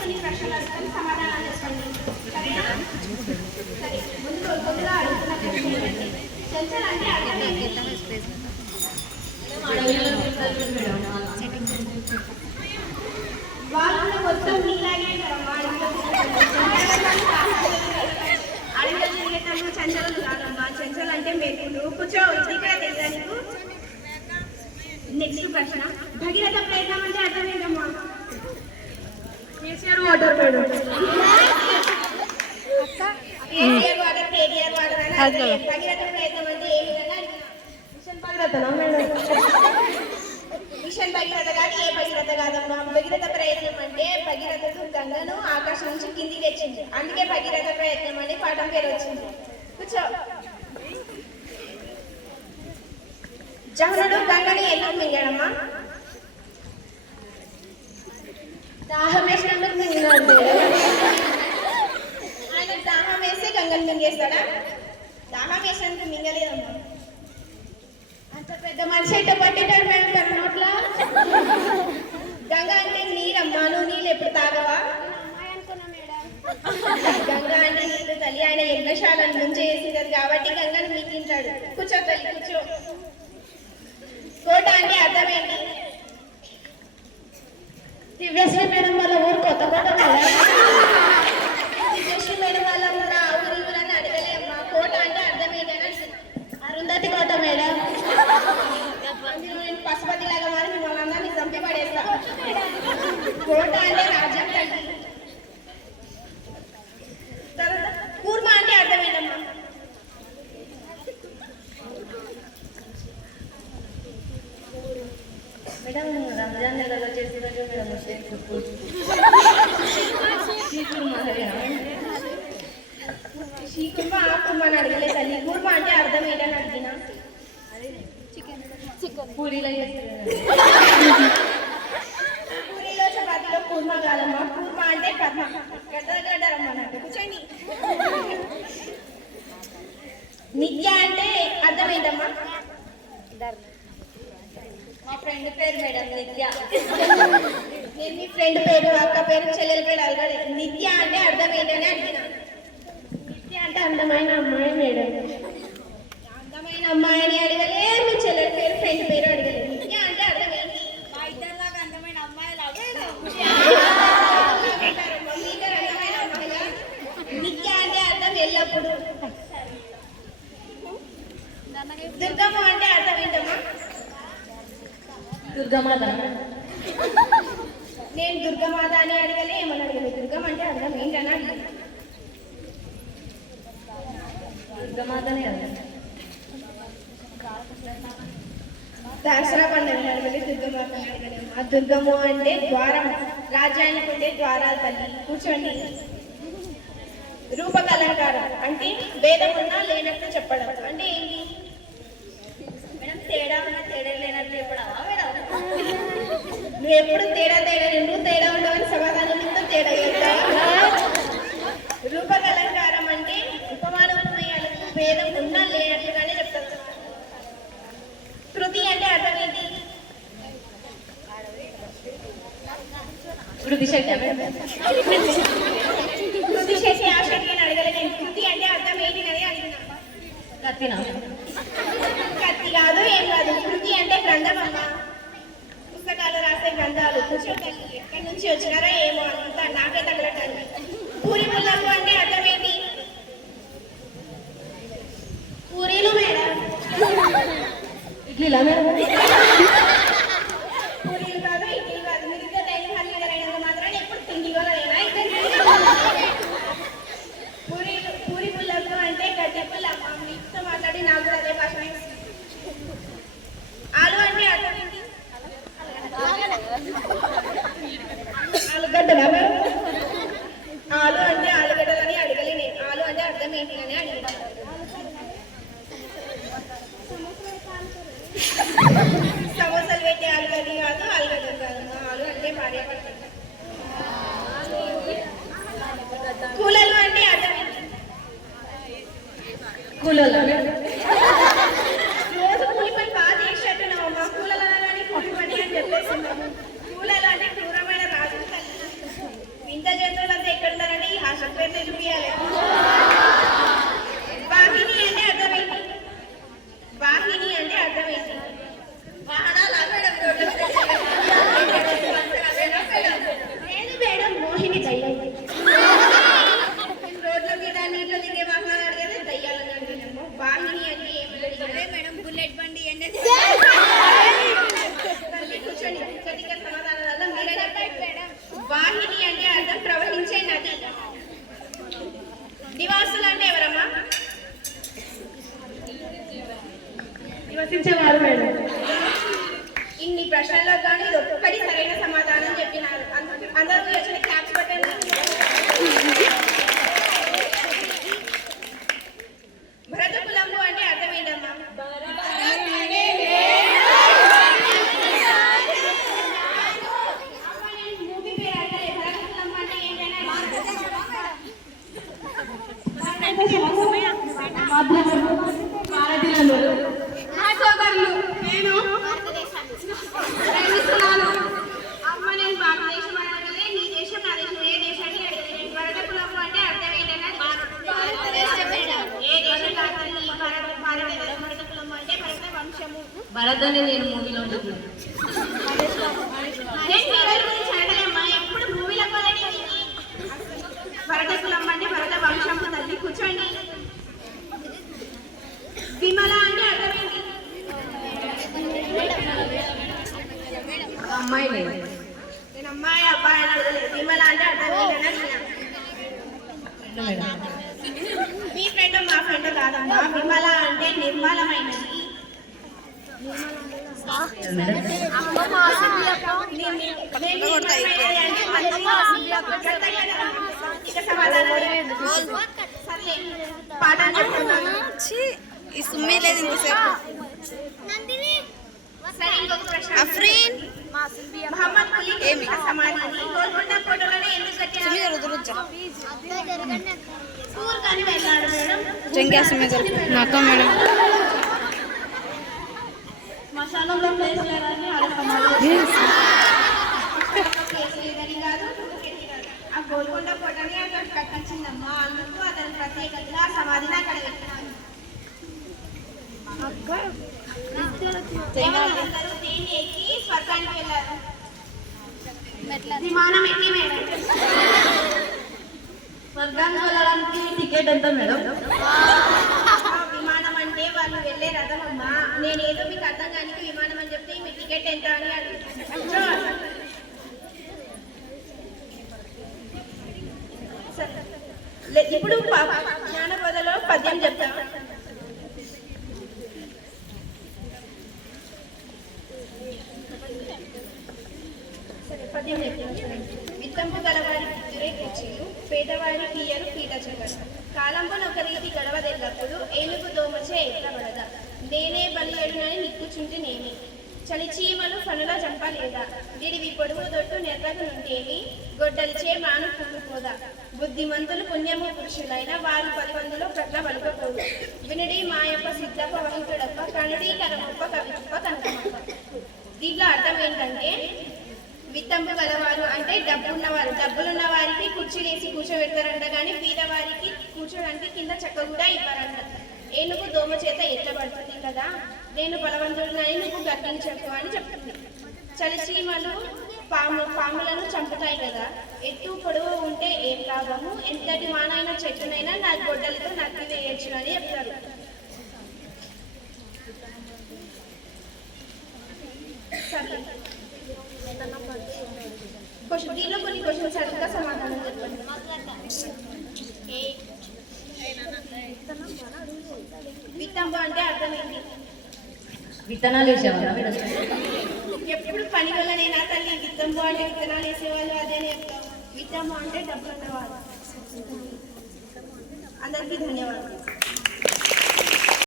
కొన్ని ప్రశ్నలకు సమాధానం చెప్పండి. సరేనా? సరే, ముందుగా అడుగుతున్న ప్రశ్న ఏంటంటే చంచల్ అంటే అర్థం ఏంటి? వాళ్ళు మొత్తం నీలాగే అడవిలో తిరిగేటప్పుడు చంచలు కాదమ్మా. చంచల్ అంటే మేకులు. కూర్చో, ఇక్కడ తెలుసా నీకు? నెక్స్ట్ ప్రశ్న, భగీరథ ప్రయత్నం అంటే అర్థం ఏంటమ్మా? KCR water madam. KCR water, KTR water అని అర్థం. భగీరథ ప్రయత్నం అంటే ఏ విధంగా? మిషన్ భగీరథనా మేడం? మిషన్ భగీరథ కాదు, ఏ భగీరథ కాదమ్మా. భగీరథ ప్రయత్నం అంటే భగీరథకు గంగను ఆకాశం నుంచి కిందికి తెచ్చింది, అందుకే భగీరథ ప్రయత్నం అని పాఠం పేరు వచ్చింది. కూర్చో. జహనుడు గంగని ఎందుకు మింగాడమ్మా? దాహం వేసినందుకు మింగినాడు. ఆయన దాహం వేస్తే గంగని మింగేస్తాడా? దాహం వేసినందుకు మింగలేదమ్మా. అంత పెద్ద మనిషి అయితే పట్టేటాడు మేడం తన నోట్లా. గంగ అంటే నీరమ్మా, నువ్వు నీళ్ళు ఎప్పుడు తాగవా? గంగ అంటే నీళ్ళు తల్లి, ఆయన యజ్ఞశాలను ముంచే వేసింది కాబట్టి గంగను మింగింటాడు. కూర్చో తల్లి, కూర్చో. కోట అంటే అర్థం ఏంటి? దివ్యశ్రీ మేడం వాళ్ళ ఊరు కొత్తకోట. దివ్యశ్రీ మేడం వాళ్ళ ఉన్న ఊరిని అడగలేమ్మా. కోట అంటే అర్థం ఏంటని? అరుంధతి కోట మేడం. నేను పశుపతి లాగా మారి మిమ్మల్ని అందరినీ చంపి పడేస్తా. కోట అంటే రాజ్యం తల్లి. తర్వాత కూర్మ అంటే అర్థం ఏంటమ్మా? మేడం రంజాన్ నెలలో చేసేదాకా మేడం షీకుర్మ ఆ కుర్మ అని అడగలే తల్లి. కూర్మ అంటే అర్థం ఏంటని అడిగినా? పూరీలో పూరీలో చపాతీలో కూర్మ కాదమ్మా. కూర్మ అంటే కర్మ. గడ్డరమ్మన్నట్టు కూర్చోండి. నిత్య అంటే అర్థం ఏంటమ్మా? మా ఫ్రెండ్ పేరు మేడం నిత్య. నేను మీ ఫ్రెండ్ పేరు, అక్క పేరు, చెల్లెల పేరు అడగలే. నిత్య అంటే అర్థం ఏంటని అడిగిన. నిత్య అంటే అందమైన అమ్మాయి మేడం. అందమైన అమ్మాయి అని అడగలే, మీ చెల్లెల పేరు, ఫ్రెండ్ పేరు అడగలేదు. నిత్య అంటే అర్థం ఏంటి? మా ఇద్దరులాగా అందమైన అమ్మాయి లాగా. నిత్య అంటే అర్థం ఎల్లప్పుడు. దుర్గమ్మ అంటే అర్థం ఏంటమ్మా? దుర్గమాత. నేను దుర్గమాత అని అడగలే, ఏమని అడగలేదు. దుర్గం అంటే అర్థం ఏంటని అడిగాను. దుర్గమాతనే అర్థం. దసరా పండుగ అడగలేదు, దుర్గమాత అడగలేదు. ఆ దుర్గము అంటే ద్వారం, రాజ్యానికి ఉండే ద్వారాలు తల్లి. కూర్చోండి. రూపకలంకారం అంటే భేదం ఉన్నా లేనట్టు చెప్పడం అంటే ఏంటి మేడం? తేడా ఉన్నా తేడా లేనట్టు చెప్పడమా మేడం? నువ్వు ఎప్పుడు తేడా నువ్వు తేడా ఉండవని సమాధానం ఇంతో తేడా చేస్తా. రూపకలంకారం అంటే ఉపమానమయాలకు భేదం ఉన్నా లేనట్టుగానే చెప్తాను. కృతి అంటే అర్థం ఏంటి? కృతి శక్తి. కృతి శక్తి ఆశక్తి అని అడగలేదు. కృతి అంటే అర్థం ఏంటిదని అడిగిన. కత్తినా? కత్తి కాదు, ఏం కాదు. కృతి అంటే గ్రంథం అమ్మా. పుస్తకాలు రాసే గ్రంథాలు. ఎక్కడి నుంచి వచ్చినారో ఏమో అంతా నాకే తగలటాను. పూరి పుల్లకు అంటే అర్థం ఏంటి? పూరీలు మేడం. ఇడ్లీలా మేడం? పూరీలు కాదు, ఇడ్లీ కాదు. మిగతా టైం హల్లిగా మాత్రం ఎప్పుడు తిండి కూడా లేనా? పూరి పుల్లకు అంటే గడ్డి పుల్ల. మీతో మాట్లాడి నాకు కూడా అదే భాష. ఆలు అంటే అర్థం ఏంటి? ఆలుగడ్డలా మేడం? ఆలు అంటే ఆలుగడ్డలని అడగలే నేను. ఆలు అంటే అర్థం ఏంటి అని అడిగాను. భార్యాభర్తలు. కూలలు అంటే అర్థం ఏంటి? కూలలా రోజు కూలి పని బాగా చేసేట్టున్నావు. మా కూలలు అనగానే కూలి పని అని చెప్పేస్తున్నాము. కూలలు అంటే క్రూరమైన రాజు తల్లి. వింత జంతువులంతా ఎక్కడ ఉన్నారని ఈ హాస్టల్ పేరు తెలిపియాలి. వాహిని అంటే అర్థం ఏంటి? వాహిని అంటే అర్థం ఏంటి? లేదు మేడం, మోహిని దయ్యం. రోడ్ల మీద నీళ్ళు దిగే వాహనాలు అడిగేది దయ్యాలని అంటున్నాము. వాహిని అంటే ఏమి మేడం? బుల్లెట్ బండి కూర్చొని చదిగా సమాధానాల మీరే చెప్పండి. వాహిని అంటే అర్థం ప్రవహించే నది. నివాసులు అంటే ఎవరమ్మా? నివసించేవారు మేడం. ఇన్ని ప్రశ్నల్లో కానీ ఇది ఒక్కటి సరైన సమాధానం చెప్పినారు. అందరూ వచ్చిన క్యాప్స్ పెట్టండి. భరత కులంబు అంటే అర్థం ఏంటమ్మా? మూవీ పేరు అంటే భరత కులంబు అంటే ఏంటంటే నేను ప్రేమిస్తున్నాను. అమ్మ నేను భారతదేశం అనగలే, నీ దేశం నా దేశం, ఏ దేశానికి అడిగింది. భరత కులంబు అంటే అర్థం ఏంటంటే ఏ దేశం కాదండి. భరత కులంబు అంటే భరత వంశము. భరత్ అని నేను మూవీలో నేను హీరోయిన్ గురించి అడగలేమ్మా, ఎప్పుడు మూవీల వల్లనే ఇది. భరత కులంబు అంటే భరత వంశము తల్లి. కూర్చోండి. విమల అంటే అర్థం ఏంటి? అమ్మాయి నేను అమ్మాయి అబ్బాయి అని అడగలేదు. విమల అంటే అర్థం ఏంటని మీ ఫ్రెండ్ మా ఫ్రెండ్ కాదమ్మా. విమల అంటే నిర్మలమైనది. పాట చెప్తున్నాను. ఈ సుమ్మే లేదు ఇంతసేపు. సరే, ఇంకొక ప్రశ్న. మహమ్మద్ కులీ సమాధిని గోల్కొండ కోటలోనే ఎందుకు కట్టారు? టూర్ కానీ వెళ్ళాడు మేడం. మేడం శ్మశానంలో ప్లేస్ లేదని లేదని కాదు, ఆ గోల్కొండ కోటని అక్కడ కట్టించిందమ్మా. అందుకు అతని ప్రత్యేకతగా సమాధిని అక్కడ పెట్టినారు. అందరూ దేన్ని ఎక్కి స్వర్గానికి వెళ్ళారు? విమానం ఎక్కి మేడం. స్వర్గానికి వెళ్ళడానికి టికెట్ ఎంత మేడం? విమానం అంటే వాళ్ళు వెళ్ళే రథం అమ్మా. నేనేదో మీకు అర్థం కానీ విమానం అని చెప్తే మీ టికెట్ ఎంత అని అడుగుతాను. ఇప్పుడు జ్ఞానబోధలో పద్యం చెప్తా. పద్యం చెప్తాను. విత్తంపు గలవారి పిచ్చురే కుర్చీలు, పేదవారి పియ్యరు పీట చెగడు. కాలంపన ఒక రీతి గడవదెల్లప్పుడు, ఏనుగు దోమచే ఎట్లబడదా. నేనే బలియడునని నిక్కుచుంటి నేనే, చలిచీమలు ఫనుల చంపలేదా. విడివి పొడుగు దొట్టు నెర్రకు నుండేవి, గొడ్డలిచే మాను కూలిపోదా. బుద్ధిమంతులు పుణ్యము పురుషులైన వారు 10 మందిలో ప్రజ్ఞ పలుకపోదు. వినుడి మాయప్ప సిద్ధప్ప వహితుడప్ప, కనుడి కరమప్ప కవిచప్ప కనకమప్ప. దీంట్లో అర్థం ఏంటంటే, విత్తంపు గలవారు అంటే డబ్బున్నవారు. డబ్బులున్న వారికి కుర్చీలేసి కూర్చోబెడతారంట, కానీ పేదవారికి కూర్చోడానికి కింద చెక్క కూడా ఇవ్వరంట. ఏనుగు దోమ చేత ఎత్తబడుతుంది కదా, నేను బలవంతుడినని నువ్వు గట్టిని చెప్పు అని చెప్తుంది. చలిచీమలు పాములను చంపుతాయి కదా, ఎత్తు పొడవు ఉంటే ఏం లాభము, ఎంతటి మానైనా చెట్టునైనా నా గొడ్డలతో నక్కి వేయచ్చు అని చెప్తారు. దీనిలో కొన్ని క్వశ్చన్స్ అడుగుతా, సమాధానం చెప్పండి. విత్తంబు అంటే అర్థం ఏంటి? విత్తనాలు వేసేవాళ్ళ మేడం? ఎప్పుడు పని వల్ల నేను తల్లి విత్తంబు అంటే విత్తనాలు వేసేవాళ్ళు అదే చెప్తాం. విత్తంబు అంటే డబ్బు ఉన్నవాళ్ళు. అందరికీ ధన్యవాదాలు.